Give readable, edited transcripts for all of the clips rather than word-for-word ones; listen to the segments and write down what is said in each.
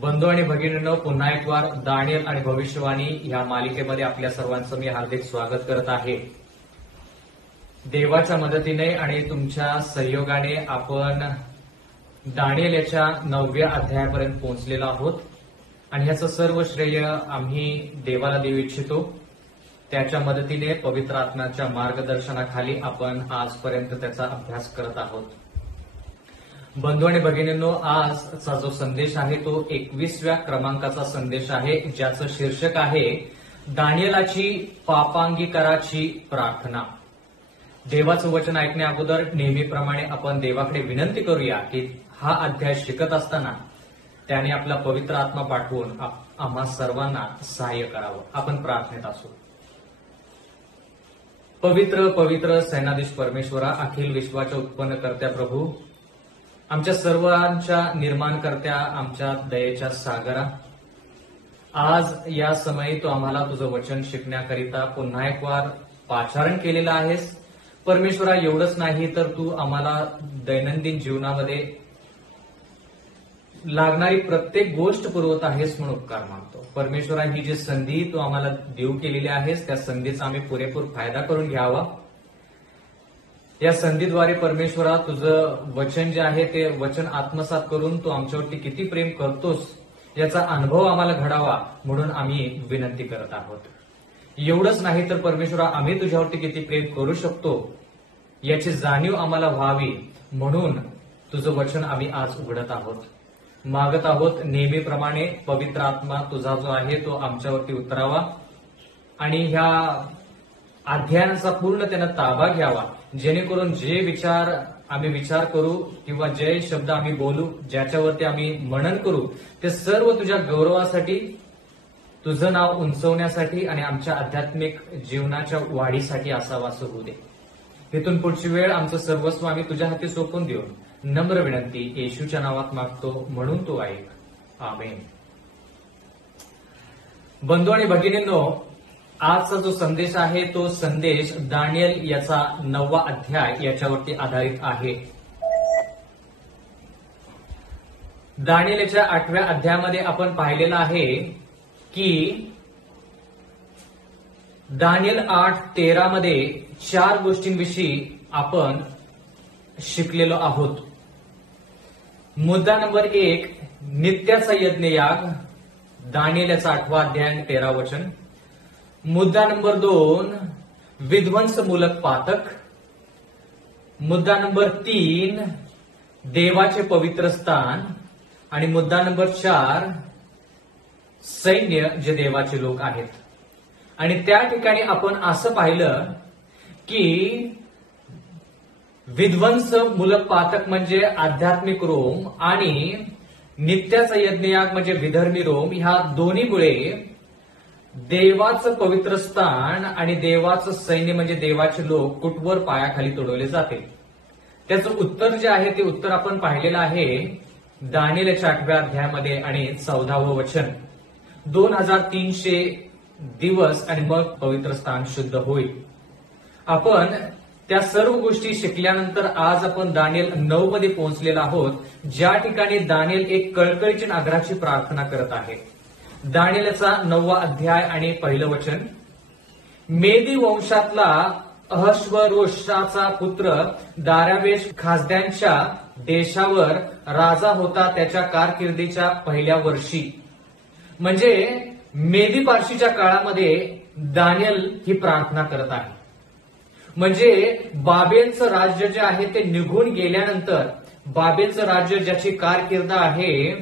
बंधू आणि भगिनींनो, पुन्हा एक वार दानियल आणि भविष्यवाणी या मालिकेमध्ये आपल्या सर्वांचं मी हार्दिक स्वागत करत आहे. देवाच्या मदतीने आणि तुमच्या सहयोगाने आपण दानियल याच्या 9व्या अध्यायापर्यंत पोहोचलेलो आहोत आणि ह्याचं सर्व श्रेय आम्ही देवाला देऊ इच्छितो. त्याच्या मदतीने पवित्र आत्म्याच्या मार्गदर्शनाखाली आपण आजपर्यंत त्याचा अभ्यास करत आहोत. बंधू आणि भगिनींनो, आजचा जो संदेश आहे तो 21व्या क्रमांकाचा संदेश आहे, ज्याचं शीर्षक आहे दानियलाची पापांगीकाराची प्रार्थना. देवाचं वचन ऐकण्या अगोदर नेहमीप्रमाणे आपण देवाकडे विनंती करूया की हा अध्याय शिकत असताना त्याने आपला पवित्र आत्मा पाठवून आम्हा सर्वांना सहाय्य करावं. आपण प्रार्थनेत असू. पवित्र पवित्र सेनाधीश परमेश्वरा, अखिल विश्वाच्या उत्पन्नकर्त्या प्रभू, आमच्या सर्वांच्या निर्माणकर्त्या, आमच्या दयेच्या सागरा, आज या समयी तू आम्हाला तुझं वचन शिकण्याकरिता पुन्हा एक वार पाचारण केलेलं आहेस. परमेश्वरा, एवढंच नाही तर तू आम्हाला दैनंदिन जीवनामध्ये लागणारी प्रत्येक गोष्ट पुरवत आहेस म्हणून उपकार मानतो. परमेश्वरा, ही जी संधी तू आम्हाला देऊ केलेली आहेस त्या संधीचा आम्ही पुरेपूर फायदा करून घ्यावा. या संधीद्वारे परमेश्वरा, तुझं वचन जे आहे ते वचन आत्मसात करून तू आमच्यावरती किती प्रेम करतोस याचा अनुभव आम्हाला घडावा म्हणून आम्ही विनंती करत आहोत. एवढंच नाही तर परमेश्वरा, आम्ही तुझ्यावरती किती प्रेम करू शकतो याची जाणीव आम्हाला व्हावी म्हणून तुझं वचन आम्ही आज उघडत आहोत, मागत आहोत. नेहमीप्रमाणे पवित्र आत्मा तुझा जो आहे तो आमच्यावरती उतरावा आणि ह्या अध्यायाचा पूर्ण त्यानं ताबा घ्यावा, जेणेकरून जे विचार आम्ही विचार करू किंवा जे शब्द आम्ही बोलू, ज्याच्यावरती आम्ही मनन करू, ते सर्व तुझ्या गौरवासाठी, तुझं नाव उंचवण्यासाठी आणि आमच्या आध्यात्मिक जीवनाच्या वाढीसाठी असावा असं होऊ दे. इथून पुढची वेळ आमचं सर्वस्व आम्ही तुझ्या हाती सोपवून देऊन नम्र विनंती येशूच्या नावात मागतो म्हणून तू ऐक. आमेन. बंधू आणि भगिनींनो, आजचा जो संदेश आहे तो संदेश दानियल याचा 9वा अध्याय याच्यावरती आधारित आहे. दानियल याच्या 8व्या अध्यायामध्ये आपण पाहिलेलं आहे की दानियल 8:13 मध्ये 4 गोष्टींविषयी आपण शिकलेलो आहोत. मुद्दा नंबर 1, नित्याचा यज्ञयाग, दानियल याचा 8वा अध्याय 13 वचन. मुद्दा नंबर 2, विध्वंसमूलक पातक. मुद्दा नंबर 3, देवाचे पवित्र स्थान. आणि मुद्दा नंबर 4, सैन्य जे देवाचे लोक आहेत. आणि त्या ठिकाणी आपण असं पाहिलं की विध्वंसमूलक पातक म्हणजे आध्यात्मिक रोम आणि नित्याचा यज्ञयाग म्हणजे विधर्मी रोम, ह्या दोन्हीमुळे देवाचं पवित्र स्थान आणि देवाचं सैन्य म्हणजे देवाचे लोक कुठवर पायाखाली तुडवले जाते. त्याचं उत्तर जे आहे ते उत्तर आपण पाहिलेलं आहे दानियल याच्या 8व्या अध्यायामध्ये आणि 14वं वचन. 2300 दिवस आणि मग पवित्र स्थान शुद्ध होईल. आपण त्या सर्व गोष्टी शिकल्यानंतर आज आपण दानियल 9 मध्ये पोहोचलेलो आहोत, ज्या ठिकाणी दानियल एक कळकळीची आग्रहाची प्रार्थना करत आहे. दानियल याचा 9वा अध्याय आणि 1 वचन. मेदी वंशातला अहश्वरोषाचा पुत्र दार्यावेश खासद्यांच्या देशावर राजा होता त्याच्या कारकिर्दीच्या 1ल्या वर्षी. म्हणजे मेदी पारशीच्या काळामध्ये दानियल ही प्रार्थना करत आहे. म्हणजे बाबेलचं राज्य जे आहे ते निघून गेल्यानंतर बाबेलचं राज्य ज्याची कारकीर्द आहे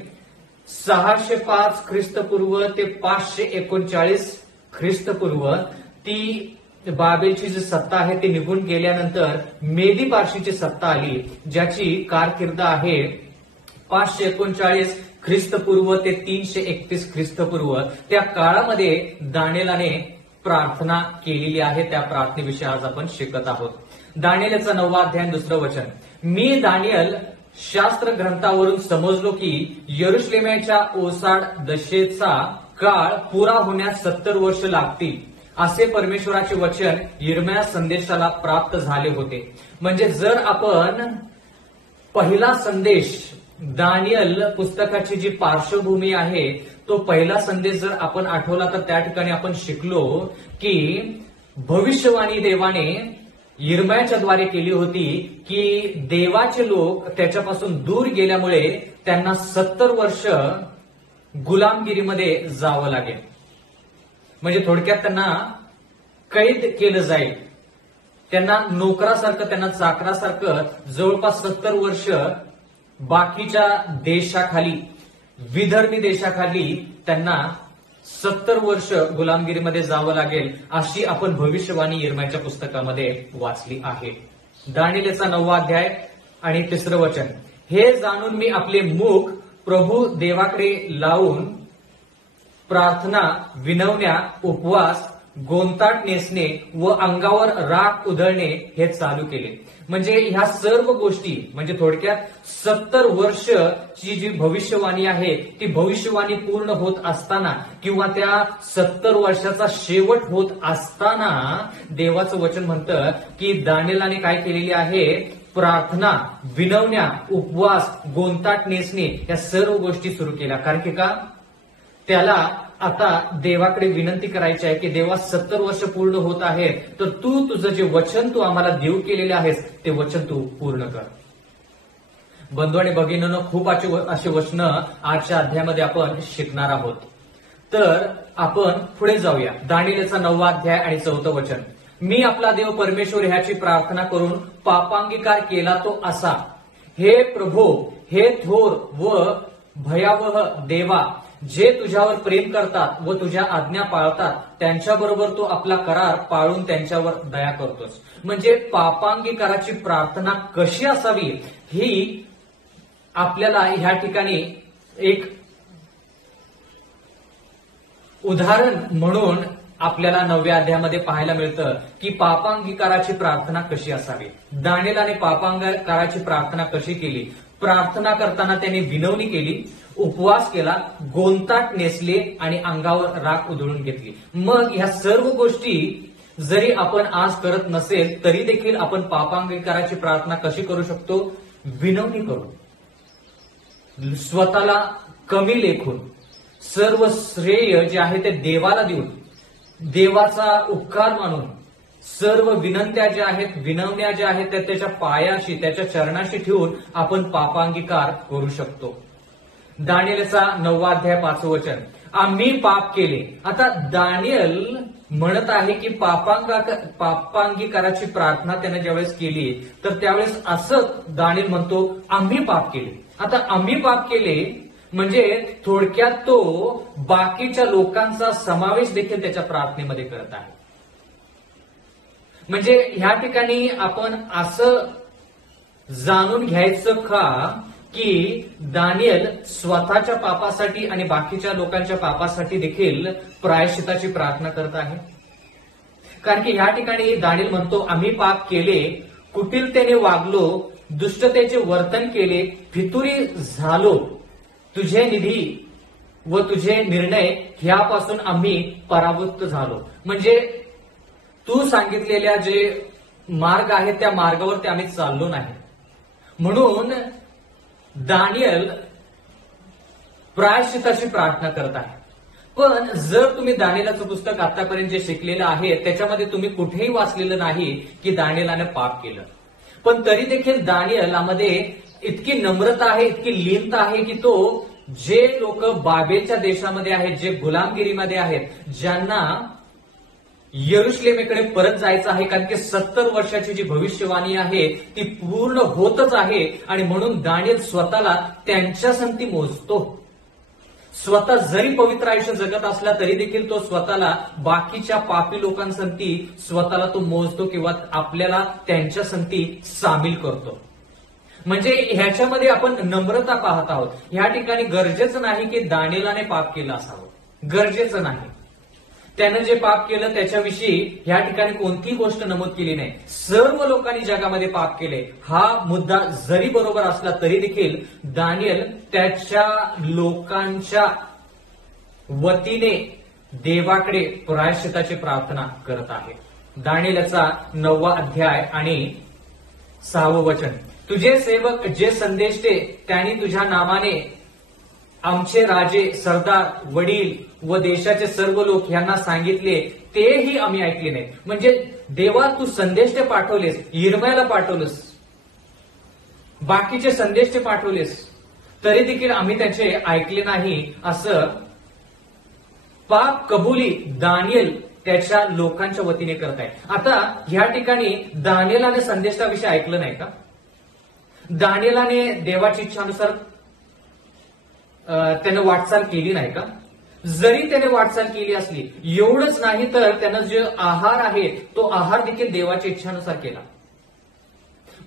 605 ख्रिस्तपूर्व ते 539 ख्रिस्तपूर्व, ती बाबेलची जी सत्ता आहे ती निघून गेल्यानंतर मेदी पारशीची सत्ता आली, ज्याची कारकीर्द आहे 539 ख्रिस्तपूर्व ते 331 ख्रिस्तपूर्व. त्या काळामध्ये दानियेलाने प्रार्थना केलेली आहे. त्या प्रार्थनेविषयी आज आपण शिकत आहोत. दानियल याचा 9वा अध्याय 2 वचन. मी दानियल शास्त्र ग्रंथावरून समजलो की यरुशलेमाच्या ओसाड दशेचा काळ पुरा होण्यास 70 वर्ष लागतील, असे परमेश्वराचे वचन यिर्मया संदेशाला प्राप्त झाले होते. म्हणजे जर आपण पहिला संदेश दानियल पुस्तकाची जी पार्श्वभूमी आहे, तो पहिला संदेश जर आपण आठवला तर त्या ठिकाणी आपण शिकलो की भविष्यवाणी देवाने यिर्मयाच्या द्वारे केली होती की देवाचे लोक त्याच्यापासून दूर गेल्यामुळे त्यांना 70 वर्ष गुलामगिरीमध्ये जावं लागेल. म्हणजे थोडक्यात त्यांना कैद केलं जाईल. त्यांना नोकरासारखं, त्यांना चाकरासारखं जवळपास 70 वर्ष बाकीच्या देशाखाली, विधर्मी देशाखाली त्यांना 70 वर्ष गुलामगिरीमध्ये जावं लागेल, अशी आपण भविष्यवाणी यिर्मयाच्या पुस्तकामध्ये वाचली आहे. दानिएलचा 9वा अध्याय आणि 3रं वचन. हे जाणून मी आपले मुख प्रभू देवाकडे लावून प्रार्थना, विनवण्या, उपवास, गोंताट नेसणे व अंगावर राख उधळणे हे चालू केले. म्हणजे ह्या सर्व गोष्टी, म्हणजे थोडक्यात 70 वर्षची जी भविष्यवाणी आहे ती भविष्यवाणी पूर्ण होत असताना किंवा त्या 70 वर्षाचा शेवट होत असताना देवाचं वचन म्हणतं की दानिएलाने काय केलेली आहे, प्रार्थना, विनवण्या, उपवास, गोंताट नेसणे या सर्व गोष्टी सुरू केल्या. कारण की का, त्याला आता देवाकडे विनंती करायची आहे की देवा 70 वर्ष पूर्ण होत आहे, तर तू तुझं जे वचन तू आम्हाला देऊ केलेले आहेस ते वचन तू पूर्ण कर. बंधू आणि भगिनींनो, खूप अशी वचनं आजच्या अध्यायामध्ये आपण शिकणार आहोत. तर आपण पुढे जाऊया. दानिएलचा 9वा अध्याय आणि 4थं वचन. मी आपला देव परमेश्वर ह्याची प्रार्थना करून पापांगीकार केला तो असा, हे प्रभो, हे थोर व भयावह देवा, जे तुझ्यावर प्रेम करतात व तुझ्या आज्ञा पाळतात त्यांच्याबरोबर तो आपला करार पाळून त्यांच्यावर दया करतोस. म्हणजे पापांगीकाराची प्रार्थना कशी असावी ही आपल्याला ह्या ठिकाणी एक उदाहरण म्हणून आपल्याला 9व्या अध्यायामध्ये पाहायला मिळतं की पापांगीकाराची प्रार्थना कशी असावी. दानिएलाने पापांगीकाराची प्रार्थना कशी केली. प्रार्थना करताना त्याने विनवणी केली, उपवास केला, गोंताट नेसले आणि अंगावर राख उधळून घेतली. मग ह्या सर्व गोष्टी जरी आपण आज करत नसेल तरी देखील आपण पापांगीकाराची प्रार्थना कशी करू शकतो, विनवणी करून, स्वतःला कमी लेखून, सर्व श्रेय जे आहे ते देवाला देऊन, देवाचा उपकार मानून, सर्व विनंत्या ज्या आहेत, विनवण्या ज्या आहेत त्या त्याच्या पायाशी, त्याच्या चरणाशी ठेवून आपण पापांगीकार करू शकतो. दानिएलचा 9वा अध्याय 5वं वचन. आम्ही पाप केले. आता दानिएल म्हणत आहे की पापांगीकाराची प्रार्थना त्याने ज्यावेळेस केली तर त्यावेळेस असं दानिएल म्हणतो, आम्ही पाप केले. आता आम्ही पाप केले म्हणजे थोडक्यात तो बाकीच्या लोकांचा समावेश देखील त्याच्या प्रार्थनेमध्ये करत आहे. म्हणजे ह्या ठिकाणी आपण असं जाणून घ्यायचं का की दानिएल स्वतःच्या पापासाठी आणि बाकीच्या लोकांच्या पापासाठी देखील प्रायश्चिताची प्रार्थना करत आहे. कारण की ह्या ठिकाणी दानिएल म्हणतो, आम्ही पाप केले, कुटिलतेने वागलो, दुष्टतेचे वर्तन केले, फितुरी झालो, तुझे निधी व तुझे निर्णय ह्यापासून आम्ही परावृत्त झालो. म्हणजे तू सांगितलेल्या जे मार्ग आहेत त्या मार्गावरती आम्ही चाललो नाही. म्हणून दानिएल प्रायश्चिताची प्रार्थना करत आहे. पण जर तुम्ही दानिएलाचं पुस्तक आतापर्यंत जे शिकलेलं आहे त्याच्यामध्ये तुम्ही कुठेही वाचलेलं नाही की दानिएलाने पाप केलं. पण तरी देखील दानिएलामध्ये इतकी नम्रता आहे, इतकी लीनता आहे की तो जे लोक बाबेलच्या देशामध्ये आहेत, जे गुलामगिरीमध्ये आहेत, ज्यांना यरुशलेमेकडे परत जायचं आहे, कारण की 70 वर्षाची जी भविष्यवाणी आहे ती पूर्ण होतच आहे. आणि म्हणून दानिएल स्वतःला त्यांच्या संगती मोजतो. स्वतः जरी पवित्र आयुष्य जगत असला तरी देखील तो स्वतःला बाकीच्या पापी लोकांसंगती स्वतःला तो मोजतो किंवा आपल्याला त्यांच्या संगती सामील करतो. म्हणजे ह्याच्यामध्ये आपण नम्रता पाहत आहोत. ह्या ठिकाणी गरजेचं नाही की दानिएलाने पाप केलं असावं, गरजेचं नाही. त्यानं जे पाप केलं त्याच्याविषयी ह्या ठिकाणी कोणतीही गोष्ट नमूद केली नाही. सर्व लोकांनी जगामध्ये पाप केले हा मुद्दा जरी बरोबर असला तरी देखील दानिएल त्याच्या लोकांच्या वतीने देवाकडे प्रायश्चिताची प्रार्थना करत आहे. दानिएलचा 9वा अध्याय आणि 6वं वचन. तुझे सेवक जे संदेश दे त्यांनी तुझ्या नामाने आमचे राजे, सरदार, वडील व देशाचे सर्व लोक यांना सांगितले, तेही आम्ही ऐकले नाही. म्हणजे देवा तू संदेश ते पाठवलेस, यिर्मयाला पाठवलेस, बाकीचे संदेश ते पाठवलेस, तरी देखील आम्ही त्याचे ऐकले नाही, असं पाप कबुली दानियल त्याच्या लोकांच्या वतीने करत आहे. आता ह्या ठिकाणी दानियेलाने संदेशाविषयी ऐकलं नाही का? दानियेलाने देवाची इच्छानुसार त्यानं वाटचाल केली नाही का? जरी त्याने वाटचाल केली असली, एवढंच नाही तर त्यानं जो आहार आहे तो आहार देखील देवाच्या इच्छानुसार केला.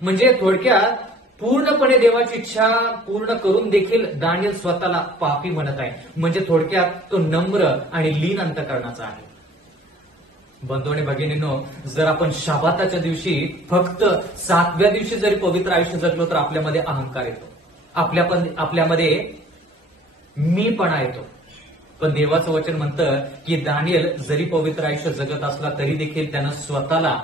म्हणजे थोडक्यात पूर्णपणे देवाची इच्छा पूर्ण करून देखील दानियल स्वतःला पापी म्हणत आहे. म्हणजे थोडक्यात तो नम्र आणि लीन अंतकरणाचा आहे. बंधू आणि भगिनींनो, जर आपण शबाताच्या दिवशी फक्त 7व्या दिवशी जरी पवित्र आयुष्य जगलो तर आपल्यामध्ये अहंकार येतो, आपल्यामध्ये मीपणा येतो. पण देवाचं वचन म्हणतं की दानियल जरी पवित्र आयुष्य जगत असला तरी देखील त्यानं स्वतःला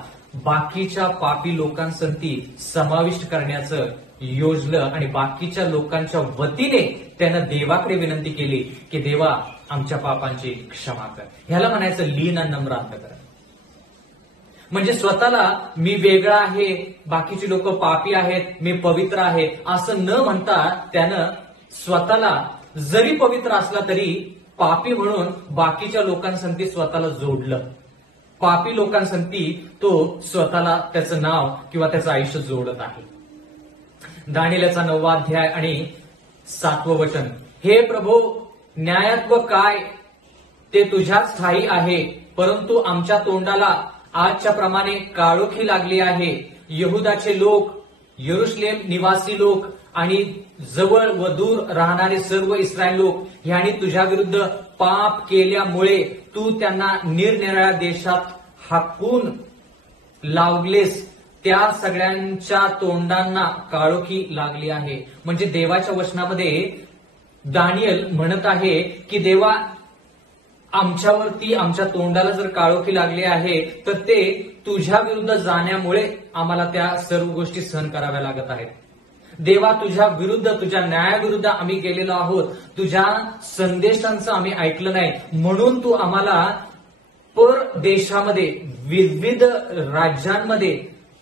बाकीच्या पापी लोकांसंगती समाविष्ट करण्याचं योजलं आणि बाकीच्या लोकांच्या वतीने त्यानं देवाकडे विनंती केली की देवा आमच्या पापांची क्षमा कर. ह्याला म्हणायचं लीन आणि नम्र अंतकरण. म्हणजे स्वतःला मी वेगळा आहे, बाकीची लोक पापी आहेत, मी पवित्र आहे असं न म्हणता त्यानं स्वतःला जरी पवित्र असला तरी पापी म्हणून बाकीच्या लोकांसंगती स्वतःला जोडलं. पापी लोकांसंगती तो स्वतःला त्याचं नाव किंवा त्याचं आयुष्य जोडत आहे. दानियेलाचा 9वा अध्याय आणि 7वं वचन. हे प्रभो, न्यायत्व काय ते तुझ्याच ठायी आहे, परंतु आमच्या तोंडाला आजच्या प्रमाणे काळोखी लागली आहे. यहुदाचे लोक, यरुशलेम निवासी लोक आणि जवळ व दूर राहणारे सर्व इस्रायल लोक ह्यांनी तुझ्या विरुद्ध पाप केल्यामुळे तू त्यांना निरनिराळ्या देशात हाकून लावलेस. त्या सगळ्यांच्या तोंडांना काळोखी लागली आहे. म्हणजे देवाच्या वचनामध्ये दानियल म्हणत आहे की देवा, आमच्यावरती, आमच्या तोंडाला जर काळोखी लागली आहे तर ते तुझ्या विरुद्ध जाण्यामुळे आम्हाला त्या सर्व गोष्टी सहन कराव्या लागत आहेत. देवा, तुझ्या विरुद्ध, तुझ्या न्यायाविरुद्ध आम्ही गेलेलो आहोत, तुझ्या संदेशांचं आम्ही ऐकलं नाही, म्हणून तू आम्हाला परदेशामध्ये, विविध राज्यांमध्ये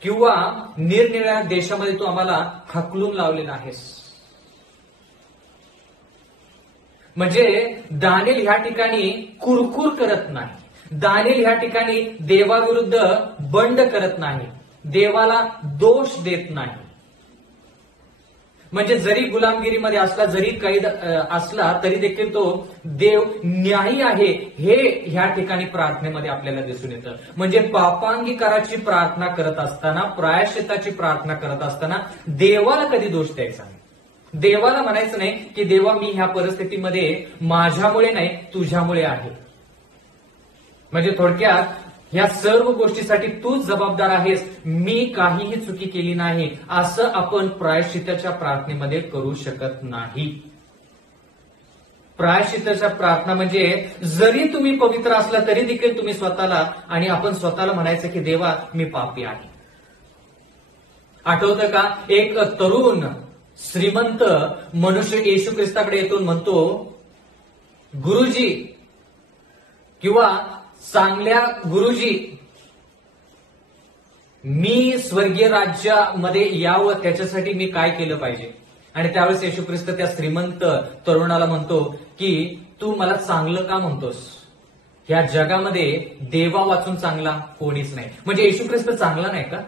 किंवा निरनिराळ्या देशामध्ये तू आम्हाला हकलून लावलेला आहेस. म्हणजे दानियल ह्या ठिकाणी कुरकुर करत नाही, दानियल ह्या ठिकाणी देवाविरुद्ध बंड करत नाही, देवाला दोष देत नाही. म्हणजे जरी गुलामगिरीमध्ये असला, जरी कैद असला तरी देखील तो देव न्यायी आहे हे ह्या ठिकाणी प्रार्थनेमध्ये आपल्याला दिसून येतं. म्हणजे पापांगीकाराची प्रार्थना करत असताना, प्रायश्चित्ताची प्रार्थना करत असताना देवाला कधी दोष द्यायचा नाही. देवाला म्हणायचं नाही की देवा, मी ह्या परिस्थितीमध्ये माझ्यामुळे नाही, तुझ्यामुळे आहे. म्हणजे थोडक्यात ह्या सर्व गोष्टीसाठी तूच जबाबदार आहेस, मी काहीही चुकी केली नाही, असं आपण प्रायश्चित्ताच्या प्रार्थनेमध्ये करू शकत नाही. प्रायश्चित्ताच्या प्रार्थना म्हणजे जरी तुम्ही पवित्र असला तरी देखील तुम्ही स्वतःला, आणि आपण स्वतःला म्हणायचं की देवा, मी पापी आहे. आठवतं का, एक तरुण श्रीमंत मनुष्य येशू ख्रिस्ताकडे येतो, म्हणतो, गुरुजी किंवा चांगल्या गुरुजी, मी स्वर्गीय राज्यामध्ये यावं त्याच्यासाठी मी काय केलं पाहिजे? आणि त्यावेळेस येशू ख्रिस्त त्या श्रीमंत तरुणाला म्हणतो की तू मला चांगलं का म्हणतोस? या जगामध्ये देवा वाचून चांगला कोणीच नाही. म्हणजे येशू ख्रिस्त चांगला नाही का?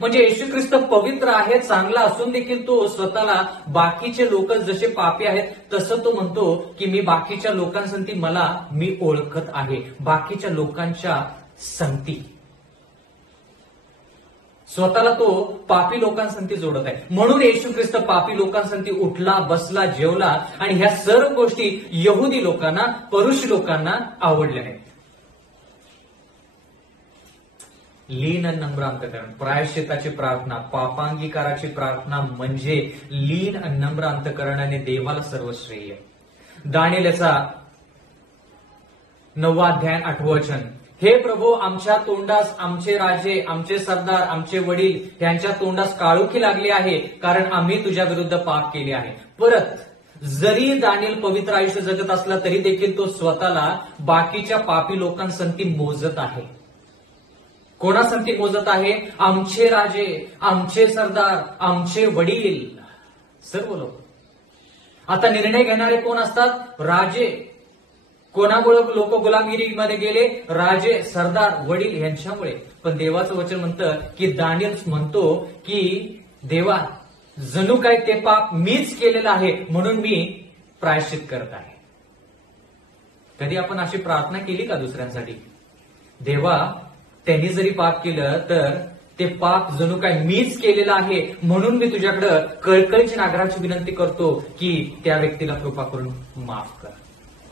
म्हणजे येशू ख्रिस्त पवित्र आहे, चांगला असून देखील तो स्वतःला बाकीचे लोक जसे पापी आहेत तसं तो म्हणतो की मी बाकीच्या लोकांसंगती मी ओळखत आहे, बाकीच्या लोकांच्या संगती. स्वतःला तो पापी लोकांसंगती जोडत आहे. म्हणून येशू ख्रिस्त पापी लोकांसंगती उठला, बसला, जेवला, आणि ह्या सर्व गोष्टी यहुदी लोकांना, परुष लोकांना आवडल्या नाहीत. लीन आणि नम्र अंतकरण, प्रायश्चित्ताची प्रार्थना, पापांगीकाराची प्रार्थना म्हणजे लीन आणि नम्र अंतकरण आणि देवाला सर्व श्रेय. दानियेलाचा 9वा अध्याय 8वं वचन. हे प्रभू, आमच्या तोंडास आमचे राजे, आमचे सरदार, आमचे वडील यांच्या तोंडास काळुखी लागली आहे, कारण आम्ही तुझ्या विरुद्ध पाप केले आहे. परत जरी दानिएल पवित्र आयुष्य जगत असला तरी देखील तो स्वतःला बाकीच्या पापी लोकांसंगती मोजत आहे. कोणासंगती मोजत आहे? आमचे राजे, आमचे सरदार, आमचे वडील, सर्व लोक. आता निर्णय घेणारे कोण असतात? राजे. कोणामुळे लोक गुलामगिरीमध्ये गेले? राजे, सरदार, वडील यांच्यामुळे. पण देवाचं वचन म्हणतं की दानिएल म्हणतो की देवा, जणू काय ते पाप मीच केलेलं आहे म्हणून मी प्रायश्चित करत आहे. कधी आपण अशी प्रार्थना केली का दुसऱ्यांसाठी? देवा, त्यांनी जरी पाप केलं तर ते पाप जणू काय मीच केलेलं आहे म्हणून मी तुझ्याकडं कळकळीची नागराची विनंती करतो की त्या व्यक्तीला कृपा करून माफ कर,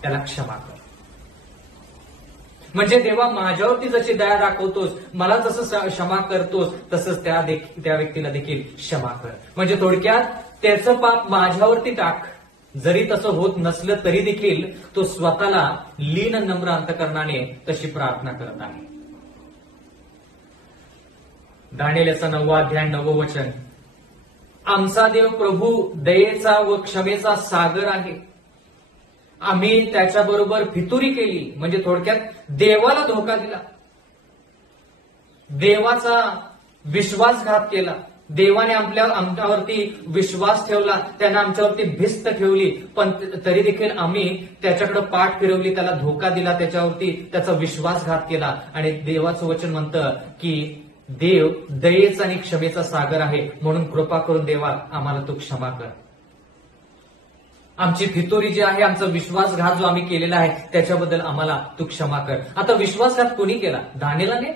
त्याला क्षमा कर. म्हणजे देवा, माझ्यावरती जशी दया दाखवतोस, मला जसं क्षमा करतोस, तसंच त्या व्यक्तीला देखील क्षमा कर. म्हणजे थोडक्यात त्याचं पाप माझ्यावरती टाक. जरी तसं होत नसलं तरी देखील तो स्वतःला लीन नम्र अंतकरणाने तशी प्रार्थना करत आहे. दानिएलचा 9वा अध्याय 9वं वचन. आमचा देव प्रभू दयेचा व क्षमेचा सागर आहे. आम्ही त्याच्याबरोबर फितुरी केली, म्हणजे थोडक्यात देवाला धोका दिला, देवाचा विश्वासघात केला. देवाने आमच्यावरती विश्वास ठेवला, त्यानं आमच्यावरती भिस्त ठेवली, पण तरी देखील आम्ही त्याच्याकडे पाठ फिरवली, त्याला धोका दिला, त्याच्यावरती त्याचा विश्वासघात केला. आणि देवाचं वचन म्हणतं की देव दयेचा आणि क्षमेचा सागर आहे, म्हणून कृपा करून देवा आम्हाला तू क्षमा कर. आमची फितोरी जी आहे, आमचा विश्वासघात जो आम्ही केलेला आहे त्याच्याबद्दल आम्हाला तू क्षमा कर. आता विश्वासघात कोणी केला? दानिएलाने.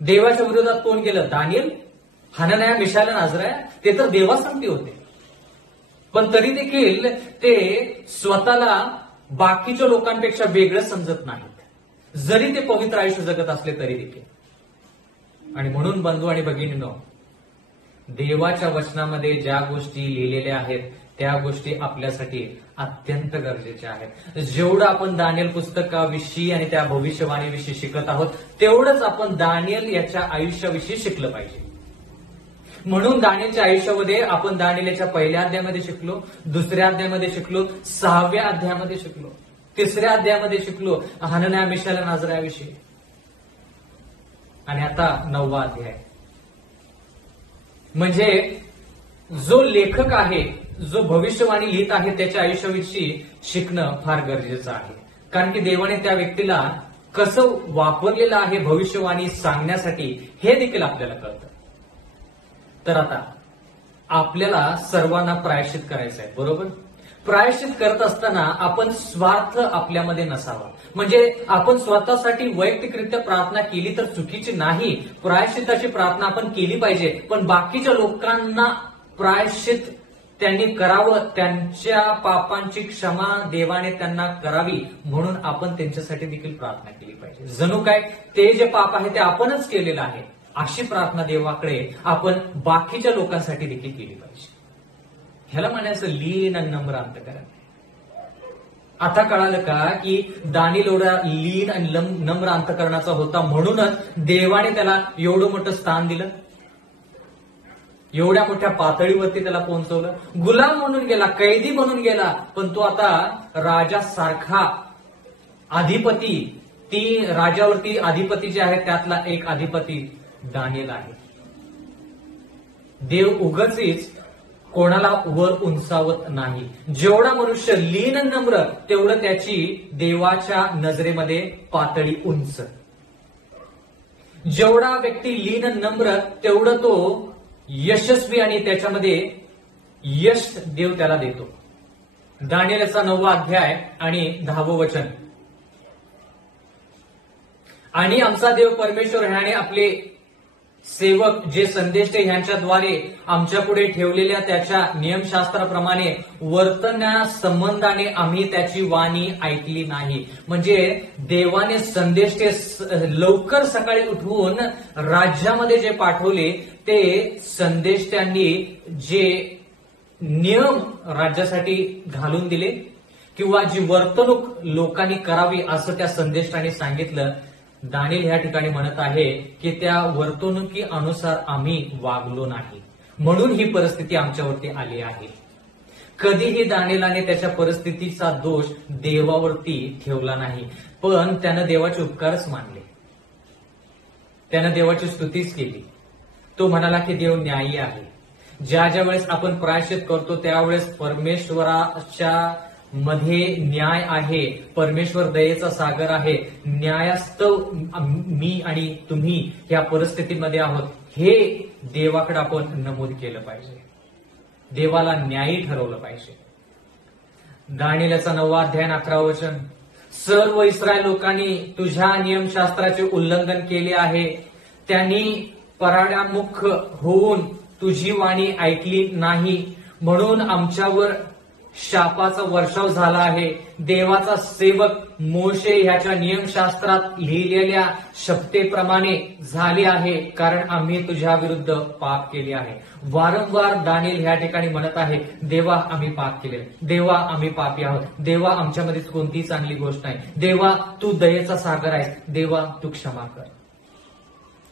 देवाच्या विरोधात कोण केलं? दानिएल. हनन्याह, मिशाएल आणि अझराया ते तर देवासंगती होते, पण तरी देखील ते स्वतःला बाकीच्या लोकांपेक्षा वेगळं समजत नाहीत, जरी ते पवित्र आयुष्य जगत असले तरी देखील. आणि म्हणून बंधू आणि भगिनींनो, देवाच्या वचनामध्ये ज्या गोष्टी लिहिलेल्या आहेत त्या गोष्टी आपल्यासाठी अत्यंत गरजेच्या आहेत. जेवढं आपण दानिएल पुस्तकाविषयी आणि त्या भविष्यवाणीविषयी शिकत आहोत, तेवढंच आपण दानिएल याच्या आयुष्याविषयी शिकलं पाहिजे. म्हणून दानिएलच्या आयुष्यामध्ये आपण दानिएलच्या 1ल्या अध्यायामध्ये शिकलो, 2ऱ्या अध्यायामध्ये शिकलो, 6व्या अध्यायामध्ये शिकलो, 3ऱ्या अध्यायामध्ये शिकलो हनन्याह, मिशाएल आणि अझरायाविषयी. आणि आता 9वा अध्याय. म्हणजे जो लेखक आहे, जो भविष्यवाणी लिहित आहे, त्याच्या आयुष्याविषयी शिकणं फार गरजेचं आहे. कारण की देवाने त्या व्यक्तीला कसं वापरलेलं आहे भविष्यवाणी सांगण्यासाठी हे देखील आपल्याला कळतं. तर आता आपल्याला सर्वांना प्रायश्चित करायचं आहे, बरोबर? प्रायश्चित करत असताना आपण स्वार्थ आपल्यामध्ये नसावा. म्हणजे आपण स्वतःसाठी वैयक्तिकरित्या प्रार्थना केली तर चुकीची नाही, प्रायश्चिताची प्रार्थना आपण केली पाहिजे, पण बाकीच्या लोकांना प्रायश्चित त्यांनी करावं, त्यांच्या पापांची क्षमा देवाने त्यांना करावी म्हणून आपण त्यांच्यासाठी देखील प्रार्थना केली पाहिजे. जणू काय ते जे पाप आहे ते आपणच केलेलं आहे, अशी प्रार्थना देवाकडे आपण बाकीच्या लोकांसाठी देखील केली पाहिजे. ह्याला म्हणायचं लीन आणि नम्र अंतकरण. आता कळालं का की दानिएल एवढा लीन आणि नम्र अंतकरणाचा होता, म्हणूनच देवाने त्याला एवढं मोठं स्थान दिलं, एवढ्या मोठ्या पातळीवरती त्याला पोहोचवलं. गुलाम म्हणून गेला, कैदी म्हणून गेला, पण तो आता राजासारखा अधिपती, ती राजावरती अधिपती जे आहे त्यातला एक अधिपती दानिएल आहे. देव उगाचच कोणाला वर उंचावत नाही. जेवढा मनुष्य लीन नम्र तेवढं त्याची देवाच्या नजरेमध्ये पातळी उंच. जेवढा व्यक्ती लीन नम्र तेवढं तो यशस्वी आणि त्याच्यामध्ये यश देव त्याला देतो. दानिएलचा 9वा अध्याय आणि 10वं वचन. आणि आमचा देव परमेश्वर ह्याने आपले सेवक जे संदेश ह्यांच्याद्वारे आमच्या पुढे ठेवलेल्या त्याच्या नियमशास्त्राप्रमाणे वर्तनासंबंधाने आम्ही त्याची वाणी ऐकली नाही. म्हणजे देवाने संदेश लवकर सकाळी उठवून राज्यामध्ये जे पाठवले ते संदेश त्यांनी जे नियम राज्यासाठी घालून दिले किंवा जी वर्तणूक लोकांनी करावी असं त्या संदेष्टाने सांगितलं. दानिएल ह्या ठिकाणी म्हणत आहे की त्या वर्तणुकीनुसार आम्ही वागलो नाही, म्हणून ही परिस्थिती आमच्यावरती आली आहे. कधीही दानिएलाने त्याच्या परिस्थितीचा दोष देवावरती ठेवला नाही, पण त्यानं देवाचे उपकारच मानले, त्यानं देवाची स्तुतीच केली. तो म्हणाला की देव न्यायी आहे. ज्या ज्या वेळेस आपण प्रायश्चित करतो त्यावेळेस परमेश्वराच्या मध्ये न्याय आहे. परमेश्वर दयेचा सागर आहे. न्यायास्तव मी आणि तुम्ही या परिस्थितीमध्ये आहोत हे देवाकडे आपण नमूद केलं पाहिजे. देवाला न्यायी ठरवलं पाहिजे. दानिएलचा 9वा अध्याय 11 वचन, सर्व इस्रायल लोकांनी तुझ्या नियमशास्त्राचे उल्लंघन केले आहे. त्यांनी पराड्यामुख होऊन तुझी वाणी ऐकली नाही, म्हणून आमच्यावर शापाचा वर्षाव झाला आहे. देवाचा सेवक मोशे ह्याच्या नियमशास्त्रात लिहिलेल्या शपथेप्रमाणे झाले आहे, कारण आम्ही तुझ्या विरुद्ध पाप केले आहे. वारंवार दानिएल ह्या ठिकाणी म्हणत आहे, देवा आम्ही पाप केले, देवा आम्ही पापी आहोत, देवा आमच्यामध्ये कोणतीही चांगली गोष्ट नाही, देवा तू दयेचा सागर आहेस, देवा तू क्षमा कर.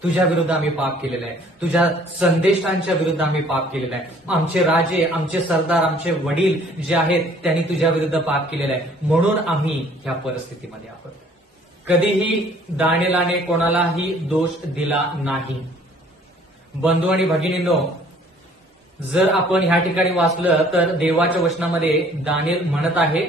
तुझ्या विरुद्ध आम्ही पाप केलेलं आहे, तुझ्या संदेशांच्या विरुद्ध आम्ही पाप केलेलं आहे. आमचे राजे, आमचे सरदार, आमचे वडील जे आहेत त्यांनी तुझ्या विरुद्ध पाप केलेलं आहे, म्हणून आम्ही ह्या परिस्थितीमध्ये आहोत. कधीही दानिएलाने कोणालाही दोष दिला नाही. बंधू आणि भगिनींनो, जर आपण ह्या ठिकाणी वाचलं तर देवाच्या वचनामध्ये दानिएल म्हणत आहे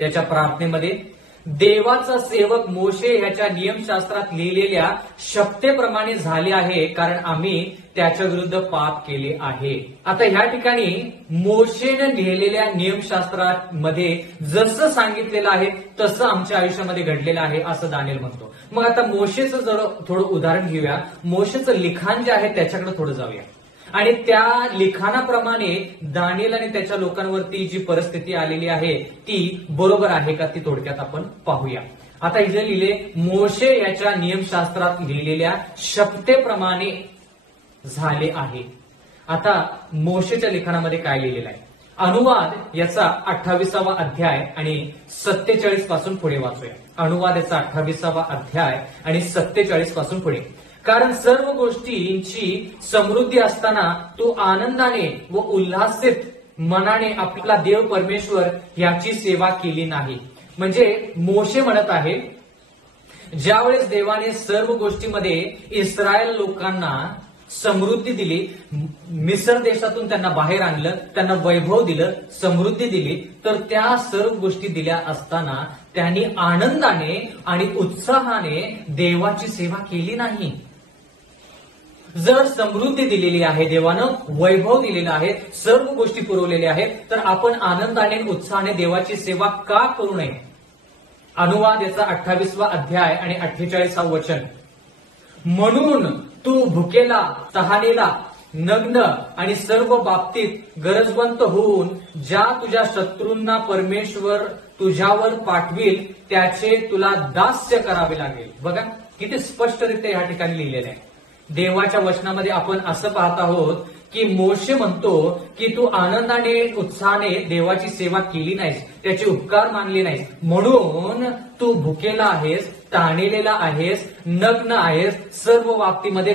त्याच्या प्रार्थनेमध्ये, देवाचा सेवक मोशे ह्याच्या नियमशास्त्रात लिहिलेल्या शपथेप्रमाणे झाले आहे, कारण आम्ही त्याच्या विरुद्ध पाप केले आहे. आता ह्या ठिकाणी मोशेने लिहिलेल्या नियमशास्त्रामध्ये जसं सांगितलेलं आहे तसं आमच्या आयुष्यामध्ये घडलेलं आहे असं दानिएल म्हणतो. मग आता मोशेचं जर थोडं उदाहरण घेऊया. मोशेचं लिखाण जे आहे त्याच्याकडे थोडं जाऊया आणि त्या लिखाणाप्रमाणे दानिएल आणि त्याच्या लोकांवरती जी परिस्थिती आलेली आहे ती बरोबर आहे का ती थोडक्यात आपण पाहूया. आता इथे लिहिले, मोशे याच्या नियमशास्त्रात लिहिलेल्या शपथेप्रमाणे झाले आहे. आता मोशेच्या लिखाणामध्ये काय लिहिलेलं आहे? अनुवाद याचा 28वा अध्याय आणि 47 पासून पुढे वाचूया. अनुवाद याचा 28वा अध्याय आणि 47 पासून पुढे. कारण सर्व गोष्टींची समृद्धी असताना तू आनंदाने व उल्हासित मनाने आपला देव परमेश्वर याची सेवा केली नाही. म्हणजे मोशे म्हणत आहे, ज्यावेळेस देवाने सर्व गोष्टीमध्ये इस्रायल लोकांना समृद्धी दिली, मिस्र देशातून त्यांना बाहेर आणलं, त्यांना वैभव दिलं, समृद्धी दिली, तर त्या सर्व गोष्टी दिल्या असताना त्यांनी आनंदाने आणि उत्साहाने देवाची सेवा केली नाही. जर समृद्धी दिलेली आहे, देवानं वैभव दिलेलं आहे, सर्व गोष्टी पुरवलेल्या आहेत, तर आपण आनंदाने उत्साहाने देवाची सेवा का करू नये? अनुवाद याचा 28वा अध्याय आणि 48वा वचन, म्हणून तू भुकेला, तहानेला, नग्न आणि सर्व बाबतीत गरजवंत होऊन ज्या तुझ्या शत्रूंना परमेश्वर तुझ्यावर पाठवील त्याचे तुला दास्य करावे लागेल. बघा किती स्पष्टरित्या या ठिकाणी लिहिलेलं आहे. देवाच्या वचनामध्ये आपण असं पाहत आहोत की मोशे म्हणतो की तू आनंदाने उत्साहाने देवाची सेवा केली नाहीस, त्याचे उपकार मानले नाहीस, म्हणून तू भुकेला आहेस, तहानलेला आहेस, नग्न आहेस, सर्व बाबतीमध्ये